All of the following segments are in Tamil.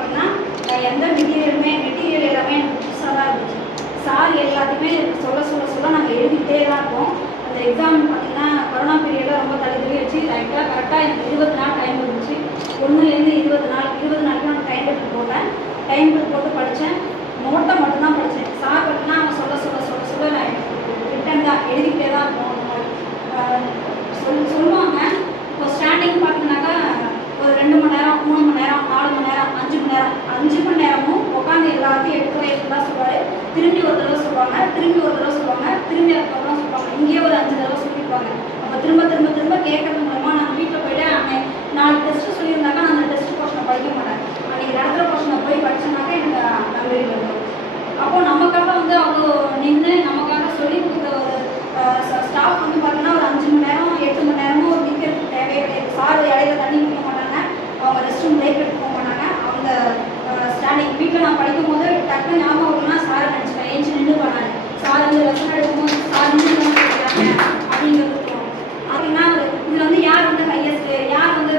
பார்த்தீங்கன்னா எந்த மெட்டீரியல் எல்லாமே எனக்கு புதுசாக தான் இருந்துச்சு. சார் எல்லாத்தையுமே சொல்ல நாங்கள் எழுதிக்கிட்டே தான் இருக்கோம். அந்த எக்ஸாம் பார்த்தீங்கன்னா கொரோனா பீரியடில் ரொம்ப தள்ளி வச்சு கரெக்டாக எனக்கு 20 நாள் டைம் இருந்துச்சு. 1லேருந்து 20 நாளுக்கு நான் டைம் எடுத்து போட்டேன். டைம் எடுத்து போட்டு படித்தேன். நோட்டை மட்டும்தான் படித்தேன். சார் பார்த்தீங்கன்னா அவங்க சொல்ல நான் ரிட்டன் தான் எழுதிக்கிட்டே தான் இருக்கோம். சொல்லுவாங்க. இப்போ ஸ்டாண்டிங் பார்த்தீங்கன்னாக்கா ஒரு 2 மணி நேரம், 3 மணி நேரம், 4 மணி நேரம், 5 மணி நேரமும் உட்காந்து எல்லாத்தையும் எடுத்து தான் சொல்லுவார். திரும்பி ஒரு தடவை சொல்லுவாங்க, திரும்பி அதுக்கப்புறம் சொல்லுவாங்க. இங்கேயே ஒரு 5 தடவை சொல்லியிருப்பாங்க. அப்போ திரும்ப கேட்கறது மூலமாக நான் வீட்டில் போய்ட்டு நாலு டெஸ்ட்டு சொல்லியிருந்தாக்கா அந்த டெஸ்ட் போர்ஷனை படிக்க மாட்டேன். அன்றைக்கி நடத்துகிற போர்ஷனை போய் படித்தோம்னாக்கா எனக்கு மெமரி வந்துடும். அப்போது நமக்காக வந்து அவ்வளோ நின்று நமக்காக சொல்லி கொடுத்த ஒரு ஸ்டாஃப் வந்து பார்த்தீங்கன்னா ஒரு 5 மணி நேரம் 8 மணி நேரமும் ஒரு நிற்கிறதுக்கு தேவையே கிடையாது. சார் இடையில தண்ணி குடிக்க மாட்டாங்க, அவங்க ரெஸ்ட் ரூம் பிரேக் எடுத்து போக மாட்டாங்க. அந்த ஸ்டாண்டிங் வீட்டில் நான் படிக்கும் போது டக்குன்னு ஞாபகம் வரும்னா சாரை நினச்சிப்பேன். ஏஞ்சி நின்று பண்ணாங்க. சார் வந்து லெசன் எடுக்கும்போது சார் நின்று படிக்கிறாங்க அப்படிங்கிறது தோணும். அப்படின்னா இதில் வந்து யார் வந்து ஹையஸ்ட்டு, யார் வந்து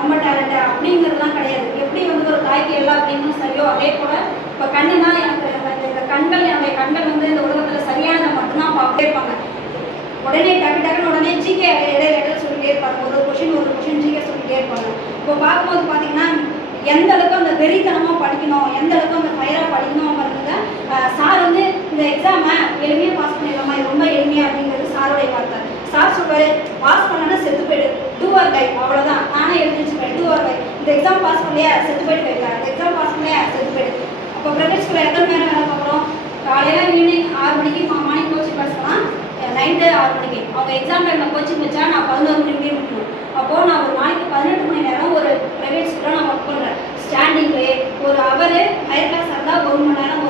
ரொம்ப டேலண்ட்டு அப்படிங்கிறதுலாம் கிடையாது. எப்படி வந்து ஒரு தாய்க்கு எல்லா அப்படின்னும் சரியோ அதே போல் இப்போ கண்ணுனா எனக்கு இந்த கண்கள் என்னுடைய கண்கள் வந்து இந்த உலகத்தில் சரியானதை மட்டும்தான் பார்த்துட்டே இருப்பாங்க. உடனே டக்குன்னு உடனே ஜிகே இடையில சொல்லிட்டே இருப்பாங்க. ஒரு கொஷின் ஜிகே சொல்லிட்டே இருப்பாங்க. இப்போ பார்க்கும்போது பார்த்தீங்கன்னா எந்த அளவுக்கு அந்த வெறித்தனமாக படிக்கணும், எந்த அளவுக்கு அந்த ஃபயராக படிக்கணும் அப்படின்றத சார் வந்து இந்த எக்ஸாமை எளிமையாக பாஸ் பண்ணிடலாமா, இது ரொம்ப எளிமையாக அப்படிங்கிறது சாரோடைய வார்த்தை. சார் சொல்வார், பாஸ் பண்ணனா செத்து போயிடு, டூ ஆர் டை, அவ்வளோதான். நானே எழுதி வச்சுப்பேன், டூ ஆர் டை. இந்த எக்ஸாம் பாஸ் பண்ணலையா செத்து போயிட்டு போயிருக்கேன், இந்த எக்ஸாம் பாஸ் பண்ணலையா செத்து போயிடு. அப்போ ப்ரைவேட் ஸ்கூலில் எத்தனை நேரம் வேலை பார்க்குறோம்? காலையில் ஈவினிங் 6 மணிக்கு மார்னிங் கோச்சிங் கிளாஸ் போனால் நைட்டு 6 மணிக்கு. அவங்க எக்ஸாம் டைமில் கோச்சிங் வச்சா நான் 11 மணிக்கே முடிக்கணும். அப்போது நான் ஒரு நாளைக்கு 18 மணி நேரம் ஒரு ப்ரைவேட் ஸ்கூலில் நான் ஒர்க் பண்ணுறேன். ஸ்டாண்டிங்லேயே ஒரு ஹவர் ஹையர் கிளாஸ் இருந்தால் 1 மணி நேரம்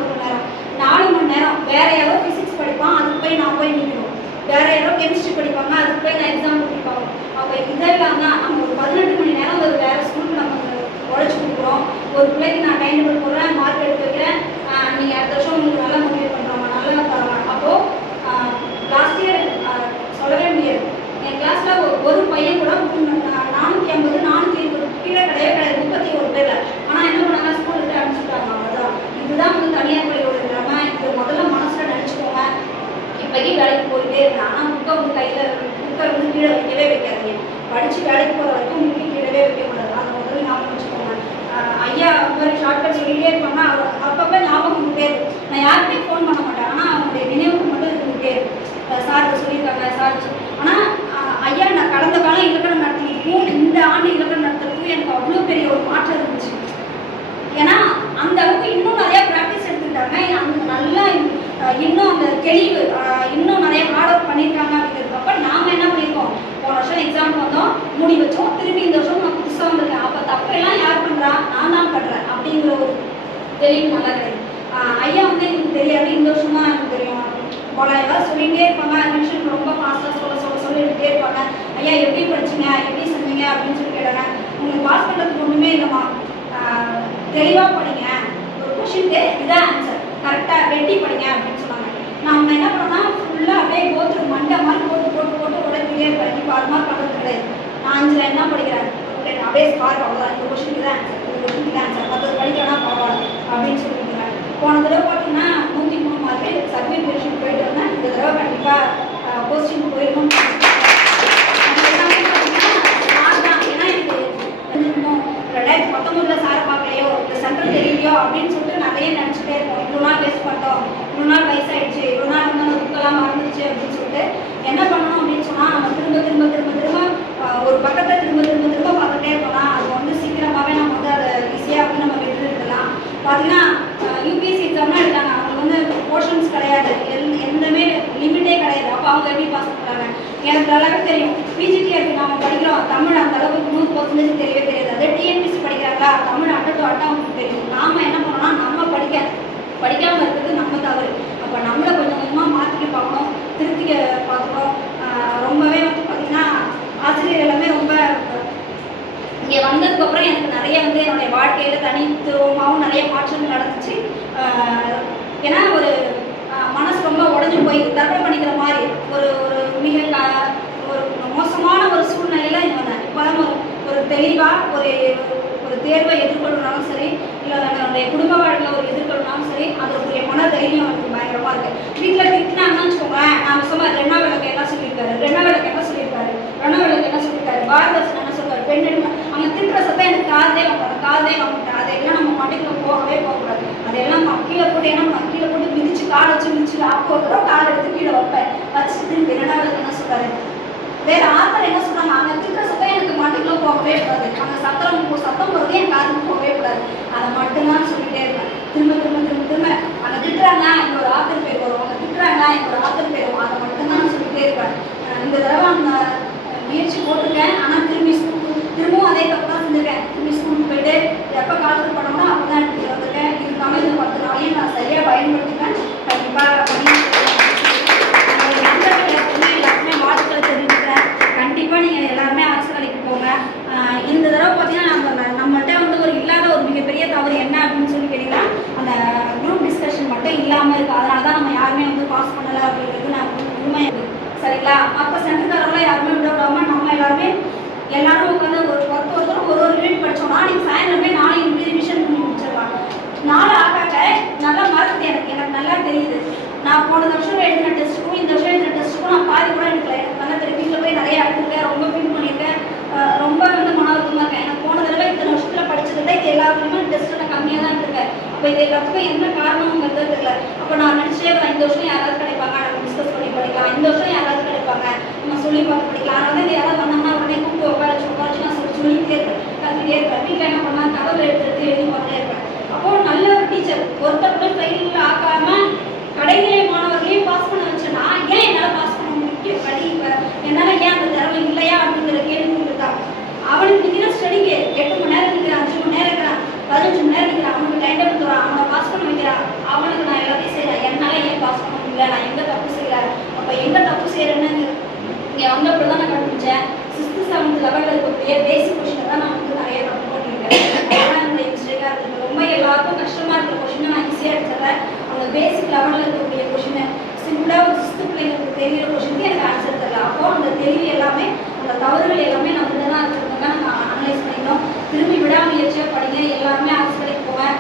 4 மணி நேரம் வேறு யாரோ ஃபிசிக்ஸ் படிப்பான், அதுக்கு போய் நான் போய் நிற்கணும். வேறு யாரோ கெமிஸ்ட்ரி படிப்பாங்க, அதுக்கு போய் நான் எக்ஸாம் கொடுப்பாங்க. அப்போ இதெல்லாம் தான் நம்ம ஒரு 18 மணி நேரம் ஒரு வேறு ஸ்கூலுக்கு நம்ம உழைச்சி கொடுக்குறோம். ஒரு பிள்ளைக்கு நான் டைம் டேபிள் போடுறேன், மார்க் எடுத்து வைக்கிறேன், நீங்கள் அடுத்த வருஷம் உங்களுக்கு நல்லா மோட்டிவேட் பண்ணுறாங்க, நல்லா தரலாம். அப்போது லாஸ்ட் இயர் சொல்லவே முடியாது. என் கிளாஸில் ஒரு பையன் கூட 450 420 கீழே கிடையாது 31 பேர். ஆனால் என்ன பண்ணாங்க, ஸ்கூலுக்கு அனுப்பிச்சுட்டாங்க. அவ்வளோதான். இதுதான் வந்து தனியார் பள்ளியோட நிலைமை. இது முதல்ல மனசில் நினச்சிக்கோங்க. இப்போக்கி வேலைக்கு போயிட்டே இருக்கேன். ஆனால் புக்கை வந்து கீழே வைக்கவே வைக்காதீங்க. படித்து வேலைக்கு போகிற வரைக்கும் முக்கி கீழவே வைக்கக்கூடாது. அதை முதல்ல ஞாபகம் வச்சுக்கோங்க. ஐயா ஒரு ஷார்ட்கட் சொல்லிகிட்டே இருப்பாங்க. அப்பப்போ ஞாபகம் இருந்துகிட்டே இருக்கும். நான் யாருமே ஃபோன் பண்ண மாட்டேன், ஆனால் அவங்களுடைய நினைவுக்கு மட்டும் இருந்துகிட்டே இருக்கும். சார் சொல்லியிருக்காங்க, சார். ஆனால் ஐயா நான் கடந்த காலம் இலக்கணம் நடத்திக்கும் இந்த ஆண்டு இலக்கணம் நடத்துறதுக்கும் எனக்கு அவ்வளோ பெரிய ஒரு மாற்றம் இருந்துச்சு. ஏன்னா அந்த அளவுக்கு இன்னும் நிறையா ப்ராக்டிஸ் எடுத்துக்கிட்டாங்க. அந்த நல்லா இன்னும் அந்த தெளிவு இன்னும் நிறைய ஹார்ட் ஒர்க் பண்ணியிருக்காங்க. அப்படிங்கிறப்ப நாம் என்ன பண்ணியிருக்கோம், போன வருஷம் எக்ஸாம் வந்தோம், மூடி வச்சோம், திரும்பி இந்த வருஷம் நான் புதுசாக வந்திருக்கேன். அப்போ தப்பெல்லாம் யார் பண்ணுறா, நான் தான் பண்ணுறேன் அப்படிங்கிற ஒரு தெளிவு நல்லா கிடையாது. ஐயா வந்து எனக்கு தெரியாது, இந்த வருஷம் தான் எனக்கு தெரியும் போல ஏதாவது சொல்லிகிட்டே இருப்பாங்க. நிமிஷம் ரொம்ப ஃபாஸ்ட்டாக சொல்லிகிட்டே இருப்பாங்க. ஐயா எப்படி படிச்சிங்க, எப்படி செஞ்சீங்க அப்படின்னு சொல்லி கேட்டாங்க. உங்களுக்கு பாஸ் பண்ணுறதுக்கு ஒன்றுமே இல்லைம்மா, தெளிவாக படிங்க, ஒரு கொஷினுக்கு இதான் ஆன்சர், கரெக்டாக வெட்டி படிங்க அப்படின்னு சொன்னாங்க. நம்ம என்ன பண்ணோம்னா ஃபுல்லாக அப்படியே கோத்துரு மண்டை மாதிரி போட்டு உடனே இருப்பேன். இப்போ அது மாதிரி பண்ணுறது கிடையாது. நான் 5 லைன் தான் படிக்கிறேன், அப்படியே ஸ்கார் அவ்வளோதான், இந்த கொஷினுக்கு தான் ஆன்சர், இந்த கொஷினுக்கு தான் ஆன்சர், மற்றது படிக்கலாம் பரவாயில்ல அப்படின்னு சொல்லியிருக்காங்க. போன தடவை பார்த்தீங்கன்னா 103 மார்க்கு சர்டிஃபிகேஷன் போயிட்டு வந்தேன். இந்த தடவை கண்டிப்பாக போஸ்டிங் போயிருக்கணும். ஏன்னா எனக்கு 2019 சாரை பார்க்கலையோ, இந்த சென்ட்ரல் தெரியலையோ அப்படின்னு சொல்லிட்டு நிறைய நினச்சிட்டே இருக்கோம். இவ்வளோ நாள் வேஸ்ட் பண்ணிட்டோம், இவ்வளோ நாள் வயசாகிடுச்சு, இவ்வளோ நாள் வந்து அந்த புக்கெல்லாம் மறந்துடுச்சு அப்படின்னு சொல்லிட்டு என்ன பண்ணணும் அப்படின்னு சொன்னால், நம்ம திரும்ப ஒரு பக்கத்தை திரும்ப பார்த்துட்டே இருக்கோம்னா அது வந்து சீக்கிரமாகவே நம்ம வந்து அதை ஈஸியாக வந்து நம்ம விட்டுலாம். பார்த்தீங்கன்னா யூபிஎஸ்சி எக்ஸாம்லாம் எடுத்தாங்க, அவங்களுக்கு வந்து போர்ஷன்ஸ் கிடையாது, எந்தமே லிமிட்டே கிடையாது. அப்போ அவங்க எப்படி பாஸ் பண்ணுறாங்க எனக்கு நல்லாவே தெரியும். பிஜிடிஆர்பி நாம் படிக்கிறோம், தமிழ் அந்த அளவுக்கு 100% தெரியவே தெரியாது. அதே டிஎன்பிசி படிக்கிறாங்களா, தமிழ் அட்டை அவங்களுக்கு தெரியும். நாம் என்ன பண்ணோம்னா நம்ம படிக்காமல் இருக்கிறது நம்ம தவறு. அப்போ நம்மளை கொஞ்சமாக மாற்றிக்க பார்க்கணும், திருத்திக்க பார்க்கணும். ரொம்பவே வந்து பார்த்திங்கன்னா ஆசிரியர் எல்லாமே ரொம்ப இங்கே வந்ததுக்கப்புறம் எனக்கு நிறைய வந்து என்னுடைய வாழ்க்கையில் தனித்துவமாகவும் நிறைய மாற்றங்கள் நடந்துச்சு. ஏன்னா ஒரு மனசு ரொம்ப உடஞ்சி போய் தற்கொலை பண்ணிக்கிற மாதிரி ஒரு ஒரு மோசமான ஒரு சூழ்நிலையில் இங்கே வந்தேன். இப்போ தான் ஒரு தெளிவாக ஒரு தேர்வை எதிர்கொள்ளுனாலும் சரி, தன்னுடைய குடும்ப வாழ்க்கையில் ஒரு எதிர்கொள்ளனாலும் சரி, அதற்குரிய மன தைரியம் எனக்கு பயங்கரமாக இருக்குது. வீட்டில் திட்டினாங்கன்னு வச்சுக்கோங்களேன், நான் சும்மா ரெண்டா விளக்கு என்ன சொல்லியிருக்காரு, ரெண்டா விளக்கு என்ன சொல்லியிருக்காரு, பாரதாசன் என்ன சொல்றாரு, பெண்ணெடுமை அவங்க திட்டுற சத்தம் எனக்கு காதே வாங்கிட்டேன். அதெல்லாம் நம்ம மண்டைக்குள்ள போகவே போகக்கூடாது. அதெல்லாம் கீழே போட்டு கீழே போட்டு மிதிச்சு கால் வச்சு மிதிச்சு அப்போ ஒரு தடவை கால் எடுத்து கீழே வைப்பேன். வச்சுட்டு திரும்பி ரெண்டாவது என்ன சொல்றாரு, வேற ஆத்தர் என்ன சொல்றாங்க, அவங்க திட்டுற சத்தம் எனக்கு மண்டைக்குள்ள போகவே கூடாது, அவங்க சத்தம் போகிறதே என் காதுக்கு போகவே கூடாது, அதை மட்டும்தான் சொல்லிட்டே இருப்பேன். திரும்ப அங்கே திட்டுறாங்க எனக்கு ஒரு ஆத்தர் பேர் வரும், அவங்க திட்டுறாங்க எனக்கு ஒரு ஆத்தர் பேர் வரும், அதை மட்டும்தான் சொல்லிட்டே இருப்பேன். இந்த தடவை அந்த முயற்சி போட்டிருக்கேன். ஆனால் திரும்பவும் அதே தப்பு தான் செஞ்சுருக்கேன். திரும்பி ஸ்கூலுக்கு போயிட்டு எப்போ கால்குலேட் பண்ணோம்னா அப்போ தான் எடுத்துகிட்டு வந்திருக்கேன். இதுக்காக இந்த 10 நாளையும் நான் சரியாக பயன்படுத்திப்பேன். கண்டிப்பாக எல்லாருமே வாழ்த்துக்களை தெரிவிக்கிறேன். கண்டிப்பாக நீங்கள் எல்லாருமே அரசு வேலைக்கு போங்க. இந்த தடவை பார்த்தீங்கன்னா நம்மகிட்ட வந்து ஒரு இல்லாத ஒரு மிகப்பெரிய தவறு என்ன அப்படின்னு சொல்லி கேட்டிங்கன்னா, அந்த குரூப் டிஸ்கஷன் மட்டும் இல்லாமல் இருக்குது. அதனால தான் நம்ம யாருமே வந்து பாஸ் பண்ணலை அப்படிங்கிறது நான் உண்மை இருக்குது. சரிங்களா? மற்ற சென்டர்காரெல்லாம் யாருமே விடாமல் நம்ம எல்லாரும் உட்காந்து ஒருத்தரும் ஒரு யூனிட் படித்தோம்னா நீங்கள் சாயந்தரமே 4 யூனிட் ரிவிஷன் பண்ணி முடிச்சிடலாம். 4 ஆகாக்க நல்லா மறக்குது. எனக்கு நல்லா தெரியுது. நான் போன வருஷம் எழுதின டெஸ்ட்டுக்கும் இந்த வருஷம் எழுதின டெஸ்ட்டுக்கும் நான் பாதி கூட எடுக்கல. எனக்கு நல்லா தெரியும். வீட்டில் போய் நிறைய அழுதுருக்கேன், ரொம்ப ஃபீல் பண்ணியிருக்கேன், ரொம்ப வந்து மன வருத்தமாக இருக்கேன். எனக்கு போன தடவை இத்தனை வருஷத்தில் படிச்சதில்லை, இது எல்லாருக்குமே டெஸ்ட்டு நான் கம்மியாக தான் எடுத்துருக்கேன். அப்போ இது எல்லாத்துக்கும் என்ன காரணம்ங்கிறது தெரியல. அப்போ நான் நினச்சே இந்த வருஷம் யாராவது கிடைப்பாங்க, நம்ம டிஸ்கஸ் பண்ணி படிக்கலாம், இந்த வருஷம் யாராவது கிடைப்பாங்க, நம்ம சொல்லி பார்த்து படிக்கலாம். அதனால இந்த யாராவது வந்தாங்கன்னா உடனே கூப்பிட்டு உட்காரச்சு நான் சொல்லிட்டே இருப்பேன், கற்றுக்கிட்டே இருப்பேன். வீட்டில் என்ன பண்ணால் தகவல் எடுத்து எழுதி பார்த்துட்டே இருப்பேன். அப்போது நல்ல ஒரு டீச்சர் ஒருத்தர் கூட ஃபெயில் ஆக்காமல் கடைநிலை மாணவர்களையும் பாஸ் பண்ண வச்சேன்னா ஏன் என்னால் பாஸ் பண்ண முடியும்? படி இப்போ என்னால் ஏன் அந்த திறமை இல்லையா அப்படிங்கிற கேள்வி கொடுத்தா அவனுக்கு நிற்கிற ஸ்டடிக்கு 8 மணி நேரம் நிற்கிறான், 5 மணி நேரம் இருக்கிறான், 15 மணி நேரம் நிற்கிறான், அவனுக்கு டைம் டேபிள் தரான், அவனை பாஸ் பண்ண வைக்கிறான். அவனுக்கு நான் எல்லாத்தையும் செய்கிறேன், என்னால் ஏன் பாஸ் பண்ண முடியல, நான் எங்கே தப்பு செய்யலை, அப்போ எங்கே தப்பு செய்கிறேன்னு இங்கே வந்தப்போ தான் நான் கண்டுபிடிச்சேன். 6th 7th லெவலில் இருக்கக்கூடிய பேசிக் கொஷினை தான் நான் வந்து நிறைய தப்பு பண்ணியிருக்கேன். அதெல்லாம் இந்த மிஸ்டேக்காக இருக்குது. ரொம்ப எல்லாருக்கும் கஷ்டமாக இருக்கிற கொஷினை நான் ஈஸியாக எடுத்துறேன். அந்த பேசிக் லெவலில் இருக்கக்கூடிய கொஷினை சிம்பிளாக ஒரு 6th பிள்ளைங்களுக்கு தெரிகிற கொஷினுக்கு எனக்கு ஆன்சர் தரல. அப்போது அந்த தெளிவு எல்லாமே அந்த தவறுகள் எல்லாமே நம்ம தான் இருக்கிறதுக்காக நம்ம அனலைஸ் பண்ணிக்கணும். திரும்பி விடாமுயற்சியாக படிங்க. எல்லாருமே அரசு வேலைக்கு போவேன்.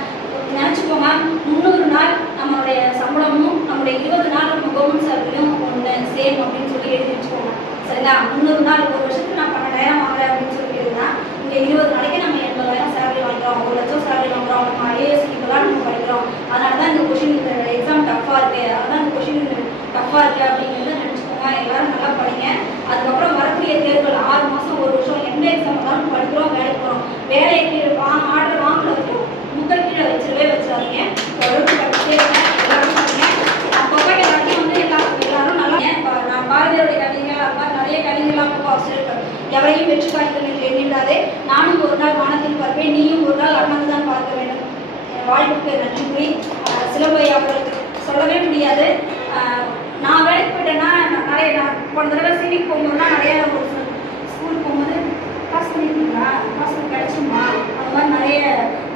நினச்சிக்கோங்க, 300 நாள் நம்மளுடைய சம்பளமும் நம்மளுடைய 20 நாள் நம்ம கவர்மெண்ட் சேலரியும் ஒன்று சேம் அப்படின்னு சொல்லி எழுதி வச்சுக்கோங்க. சரிங்களா? 300 நாள் ஒரு வருஷத்துக்கு நான் 12,000 வாங்குறேன் அப்படின்னு சொல்லி எழுதுனா இங்கே 20 நாளைக்கு நம்ம 80,000 சேலரி வாங்குறோம், 1 லட்சம் சேலரி வாங்குறோம், நம்ம IAS இதெல்லாம் நம்ம படிக்கிறோம். அதனால தான் இந்த கொஷின் இந்த எக்ஸாம் டஃப்பாக இருக்குது, அதனால் இந்த கொஷின் டஃப்பாக இருக்குது அப்படிங்கிறத நினச்சிக்கோங்க. எல்லோரும் நல்லா படிங்க. அதுக்கப்புறம் வரக்கூடிய தேர்வுகள் 6 மாதம் 1 வருஷம் எந்த எக்ஸாம் தான் படிக்கிறோம், வேலைக்கு போகிறோம். வேலைக்கு ஆர்டர் வாங்கல வைக்கும், புக்கை கீழே வச்சிடாதீங்க. தொடர்ந்து படிச்சுட்டே இருங்க. எல்லாரும் படிங்க. அப்பப்போ எல்லாத்தையும் வந்து எல்லாரும் நல்லா நான் பாரதியாருடைய கவிதைகள் அது மாதிரி நிறைய கவிதைகள்லாம் வச்சிருக்கேன். எவரையும் வெற்றி காட்டுதல் எண்ணிடாதே, நானும் ஒரு நாள் வானத்தில் பார்ப்பேன், நீயும் ஒரு நாள் அண்ணன் தான் பார்க்க வேண்டும். வாழ்வுக்கு நன்றி கூறி சிலம்பை அவர்களுக்கு சொல்லவே முடியாது. நான் வேலைக்கு போயிட்டேன்னா நான் போன தடவை சிவிக்கு போகும்போதுனா நிறைய ஒரு ஸ்கூல் போகும்போது பாஸ் பண்ணியிருக்கீங்களா, பாஸ் கிடைச்சுமா, அந்த மாதிரி நிறைய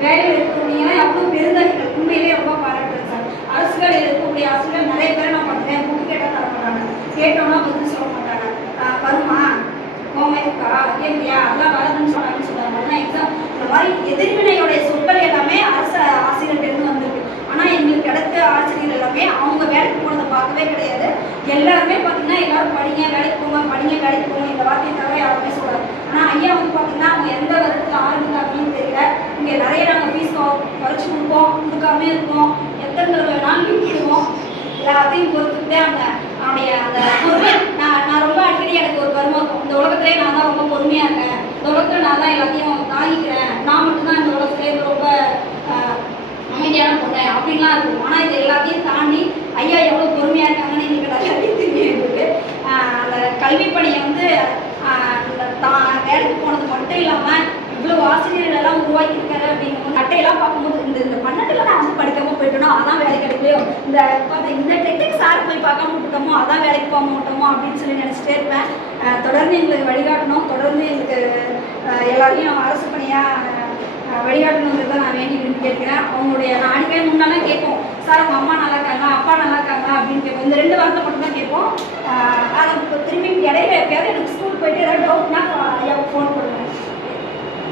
வேலையில் இருக்கக்கூடியலாம் எவ்வளோ பெருந்தகைகள் உண்மையிலேயே ரொம்ப பாராட்டுறேன் சார். அரசு வேலையில் இருக்கக்கூடிய ஆசிரியர் நிறைய பேரை நான் பார்த்துட்டேன். புக்கு கேட்டால் தர மாட்டாங்க, கேட்டோம்னா பதில் சொல்ல மாட்டாங்க. வருமா, ஹோம்ஒர்க்கா, கேட்குறியா, அதெல்லாம் வரதுன்னு சொன்னாங்கன்னு சொல்லுவாங்க. அதெல்லாம் எக்ஸாம் இந்த மாதிரி எதிர்வினையோடைய சொற்கள் எல்லாமே அரசு ஆசிரியர்கிட்டருந்து வந்திருக்கு. ஆனால் எங்களுக்கு கிடைத்த ஆசிரியர் எல்லாமே அவங்க வேலைக்கு போனதை பார்க்கவே கிடையாது. எல்லாருமே பார்த்தீங்கன்னா எல்லாரும் படிங்க வேலைக்கு போங்க, படிங்க வேலைக்கு போங்க, இந்த வார்த்தையை தவிர யாருமே சொல்கிறாங்க. ஆனால் ஐயா வந்து பார்த்தீங்கன்னா அவங்க எந்த வருடத்தில் ஆரம்பித்தாங்கன்னு தெரியல. இங்கே நிறைய நாங்கள் ஃபீஸ் குறைச்சி கொடுக்காமே இருக்கோம், எத்தனை தடவை நாள் விட்டுடுவோம், எல்லாத்தையும் பொறுத்துக்கிட்டே அவனுடைய அந்த பொறுமை. நான் ரொம்ப அடிக்கடி எனக்கு ஒரு வருமானம், இந்த உலகத்திலே நான் தான் ரொம்ப பொறுமையாக இருக்கேன், இந்த உலகத்தில் நான் தான் எல்லாத்தையும் தாங்கிக்கிறேன், நான் மட்டும்தான் இந்த உலகத்திலே ரொம்ப அமைதியான பொண்ணேன் அப்படின்லாம் இருக்கும். ஆனால் இது எல்லாத்தையும் தாண்டி ஐயா எவ்வளோ பொறுமையாக இருக்காங்கன்னு எங்களுக்கு நிறையாவே தெரியுது. அந்த கல்வி பணியை வந்து வேலைக்கு போனது மட்டும் இல்லாமல் இவ்வளோ ஆசிரியர்களெல்லாம் உருவாக்கியிருக்காரு அப்படிங்கும்போது அட்டையெல்லாம் பார்க்கும்போது இந்த 12ல் நான் வந்து படிக்காமல் போயிட்டோனோ அதான் வேலை கிடைக்கலையோ, இந்த டெக்னிக் சார் போய் பார்க்காம விட்டோமோ அதான் வேலைக்கு போக மாட்டோமோ அப்படின்னு சொல்லி நினச்சிட்டே இருப்பேன். தொடர்ந்து எங்களுக்கு வழிகாட்டணும், தொடர்ந்து எங்களுக்கு எல்லாரையும் அரசு பணியாக வழிகாட்டணுங்கிறத நான் வேண்டி விரும்பி கேட்கிறேன். அவங்களுடைய நான் அடிக்கடி முன்னாலாம் கேட்போம், சார் அவங்க அம்மா நல்லா இருக்காங்க, அப்பா நல்லா இருக்காங்க அப்படின்னு கேட்போம். இந்த 2 வார்த்தை மட்டும் தான் கேட்போம். அதை திரும்பி இடையில எப்பயாவது எனக்கு ஸ்கூல் போயிட்டு ஏதாவது டவுட்னா ஐயாவுக்கு ஃபோன் பண்ணுவேன்.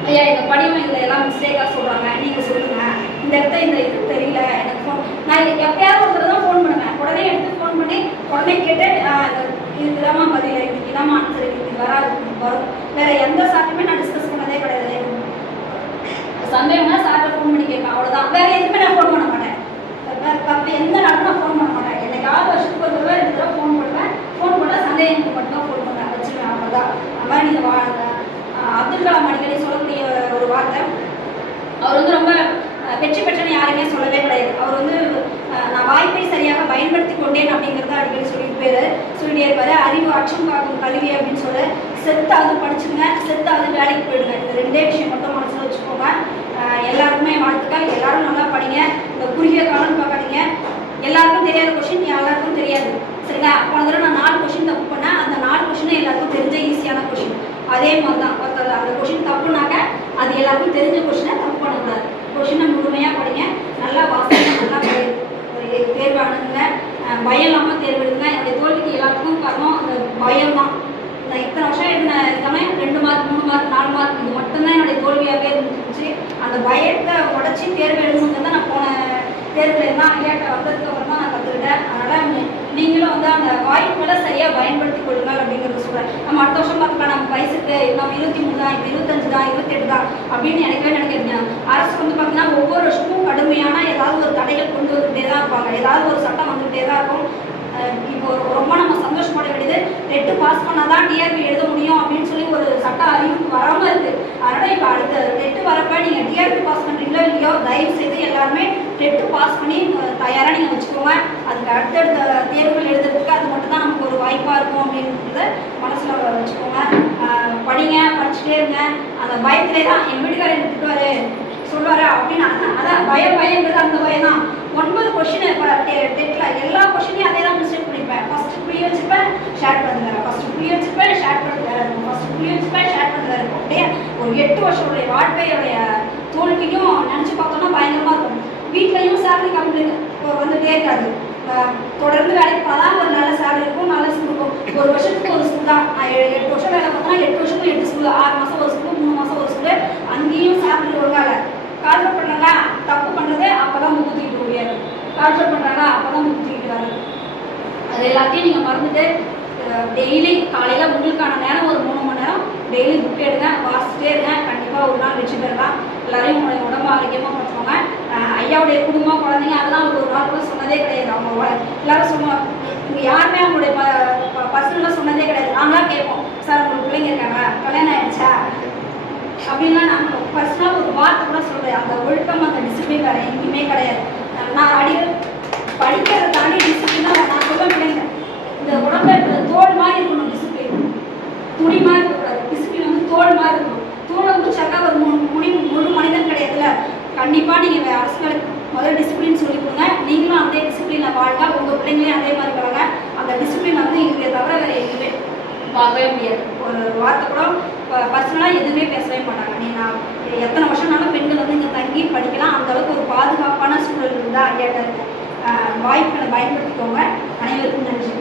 ஐயா எங்கள் படிவம் இதில் எல்லாம் மிஸ்டேக்காக சொல்கிறாங்க, நீங்கள் சொல்லுங்கள், இந்த இடத்த இந்த இது தெரியல எனக்கு ஃபோன், நான் எப்பயாவது ஒரு தடவை தான் ஃபோன் பண்ணுவேன். உடனே எடுத்து ஃபோன் பண்ணி உடனே கேட்டு இதுதாம்மா பதில், இதுக்கு இதாம்மா ஆன்சர், இது வராது வரும். வேற எந்த சார்ட்டுமே நான் டிஸ்கஸ் பண்ணதே கிடையாது. சந்தேகம்னா சார்ட்ட ஃபோன் பண்ணி கேட்பேன், அவ்வளோதான். வேற எதுவுமே நான் ஃபோன் பண்ண மாட்டேன். எந்த நாளும் நான் ஃபோன் பண்ண மாட்டேன். என்னைக்காவது வருஷத்துக்கு ஒரு தடவை 2 தடவை ஃபோன் பண்ணுவேன். ஃபோன் பண்ணால் சந்தேகத்துக்கு மட்டும் தான் ஃபோன் பண்ணுவேன், வச்சுருவேன், அவ்வளோதான். அது மாதிரி நீங்கள் அப்துல் கலாம் அடிக்கடி சொல்லக்கூடிய ஒரு வார்த்தை, அவர் வந்து ரொம்ப வெற்றி பெற்றன்னு யாருமே சொல்லவே கிடையாது. அவர் வந்து நான் வாய்ப்பை சரியாக பயன்படுத்தி கொண்டேன் அப்படிங்கிறத அடிக்கடி சொல்லிட்டே இருப்பாரு. அறிவு அச்சம் காக்கும் கல்வி அப்படின்னு சொல்லி செத்தாவது படிச்சுங்க, செத்தாவது வேலைக்கு போயிடுங்க. இந்த 2 விஷயம் மட்டும் மனசில் வச்சுக்கோங்க. எல்லாருக்குமே வாழ்த்துக்கள். எல்லாரும் நல்லா படிங்க. இந்த குறுகிய காலம் பார்க்காதீங்க. எல்லாருக்கும் தெரியாத கொஷின் எல்லாருக்கும் தெரியாது, சரிங்களா? போன தடவை நான் 4 கொஷின் தப்பு பண்ணேன். அந்த 4 கொஷினும் எல்லாருக்கும் தெரிஞ்ச ஈஸியான கொஷின். அதே மாதிரி தான் அந்த கொஷின் தப்புனாக்க அது எல்லாருக்கும் தெரிஞ்ச கொஷினை தப்பு பண்ணக்கூடாது. கொஷினை முழுமையாக படிங்க, நல்லா வாசிங்க, நல்லா தேர்வு அணுகுங்க, பயம் இல்லாமல் தேர்வு எடுங்க. என்னுடைய தோல்விக்கு எல்லாத்துக்கும் காரணம் அந்த பயம் தான். நான் இத்தனை வருஷம் எழுதின எல்லாமே 2 மார்க் 3 மார்க் 4 மார்க் இது மட்டும்தான் என்னுடைய தோல்வியாகவே இருந்துச்சு. அந்த பயத்தை உடச்சி தேர்வு எழுதுனது தான் நான் போன தேர்வில் எல்லாம் ஐயாட்ட வந்ததுக்கு அப்புறம் தான் நான் கற்றுக்கிட்டேன். அதனால் நீங்களும் வந்து அந்த வாய்ப்புகளை சரியாக பயன்படுத்தி கொள்ளுங்கள் அப்படிங்கிறது சொல்கிறேன். நம்ம அடுத்த வருஷம் பார்த்துக்கலாம், நம்ம வயசுக்கு நம்ம 23 தான், இப்போ 25 தான், 28 தான் அப்படின்னு நினைக்கிறீங்க. அரசு வந்து பார்த்தீங்கன்னா ஒவ்வொரு வருஷமும் கடுமையான ஏதாவது ஒரு தடைகள் கொண்டு வந்துகிட்டே தான் இருப்பாங்க. ஏதாவது ஒரு சட்டம் வந்துகிட்டே தான் இருக்கும். இப்போ ரொம்ப நம்ம சந்தோஷப்பட வேண்டியது, டெட்டு பாஸ் பண்ணால் தான் டிஆர்பி எழுத முடியும் அப்படின்னு சொல்லி ஒரு சட்ட அறிவிப்பு வராமல் இருக்குது. அதனால் இப்போ அடுத்த டெட்டு வரப்போ நீங்கள் டிஆர்பி பாஸ் பண்ணுறீங்களோ இல்லையோ, தயவு செய்து எல்லாருமே டெட்டு பாஸ் பண்ணி தயாராக நீங்கள் வச்சுக்கோங்க. அதுக்கு அடுத்தடுத்த தேர்வுகள் எழுதுறதுக்கு அது மட்டும் தான் நமக்கு ஒரு வாய்ப்பாக இருக்கும் அப்படின்றத மனசில் வச்சுக்கோங்க. படிங்க, படிச்சுட்டே இருங்க. அந்த பயத்திலே தான் என் வீட்டுக்காரர் எடுத்துக்குவாரு சொல்லுவார் அப்படின்னு அதான் பயங்கிறது அந்த பயம் தான். 9 கொஷின் இப்போ டெட்டில் எல்லா கொஷினையும் அதே தான் மிஸ்டேக் பண்ணிப்பேன். ஃபஸ்ட்டு புரிய வச்சுப்பேன், ஷேர் பண்ணுறேன், ஃபஸ்ட்டு புரிய வச்சுப்பேன், ஷேர் பண்ணுறேன், ஃபஸ்ட்டு புரிய வச்சுப்பேன், ஷேர் பண்ணுறேன். அப்படியே ஒரு 8 வருஷத்துடைய வாழ்க்கையுடைய தோல்வியும் நினச்சி பார்த்தோம்னா பயங்கரமாக இருக்கும். வீட்லையும் சேலரி கம்ப்ளைண்ட் வந்துகிட்டே இருக்காது. தொடர்ந்து வேலைக்கு பார்த்தா ஒரு நல்ல சேலரி இருக்கும், நல்ல ஸ்கூல் இருக்கும். ஒரு வருஷத்துக்கு ஒரு ஸ்கூல் தான். நான் 8 வருஷம் வேலை பார்த்தோன்னா 8 வருஷத்துக்கு 8 ஸ்கூல், 6 மாதம் ஒரு ஸ்கூல், 3 மாதம் ஒரு ஸ்கூலு. அங்கேயும் சேலரி ஒழுங்காக கால்குலேட் பண்ணுறாங்க. தப்பு பண்ணுறது அப்போ தான் முக்கு தூக்கிட்டு முடியாது. கால்குலேட் பண்ணுறாங்க அப்போ தான் முக்கு தூக்கிட்டு. அது எல்லாத்தையும் நீங்கள் மறந்துட்டு டெய்லி காலையில் உங்களுக்கான நேரம் ஒரு 3 மணி நேரம் டெய்லி புக் எடுங்க, வாசிச்சுட்டே இருங்க. கண்டிப்பாக ஒரு நாள் வெற்றி பெறலாம். எல்லாரையும் உங்களுடைய உடம்பு ஆரோக்கியமாக வச்சுக்கோங்க. ஐயாவுடைய குடும்பம், குழந்தைங்க அதெல்லாம் ஒரு நாள் கூட சொன்னதே கிடையாது. அவங்க எல்லாரும் சொல்லுவாங்க, இங்கே யாருமே அவங்களுடைய பர்சனலாக சொன்னதே கிடையாது. நாங்களாம் கேட்போம், சார் உங்களுக்கு பிள்ளைங்க இருக்காங்க, கல்யாணம் ஆயிடுச்சா அப்படின்லாம் நாங்கள் பர்சனலாக ஒரு வார்த்தை கூட சொல்கிறேன். அந்த ஒழுக்கம், அந்த டிசிப்ளின் வேறு எங்கேயுமே கிடையாது. நான் படிக்கிறத தாண்டி டிசிப்ளினாக நான் சொல்ல பிள்ளைங்க, இந்த உடம்புல இருக்கிற தோல் மாதிரி இருக்கணும் டிசிப்ளின். துணி மாதிரி இருக்கக்கூடாது. டிசிப்ளின் வந்து தோல் மாதிரி இருக்கணும். தோலை முடிச்சாக்கா ஒரு முழு மனிதன் கிடையாதுல. கண்டிப்பாக நீங்கள் அரசுகளுக்கு முதல்ல டிசிப்ளின் சொல்லிக் கொடுங்க. நீங்களும் அதே டிசிப்ளினில் வாழ்ங்க. உங்கள் பிள்ளைங்களையும் அதே மாதிரி வளங்க. அந்த டிசிப்ளின் வந்து இங்கே தவிர வேறு எதுவுமே பார்க்கவே முடியாது. ஒரு வார்த்தை கூட பர்சனலாக எதுவுமே பேசவே மாட்டாங்க. நீங்கள் எத்தனை வருஷம்னாலும் பெண்கள் வந்து இங்கே தங்கி படிக்கலாம். அந்தளவுக்கு ஒரு பாதுகாப்பான சூழல் இருந்தால் ஐயாட்ட இருக்கும். வாய்ப்புகளை பயன்படுத்திக்கோங்க. அனைவருக்கும் நன்றி.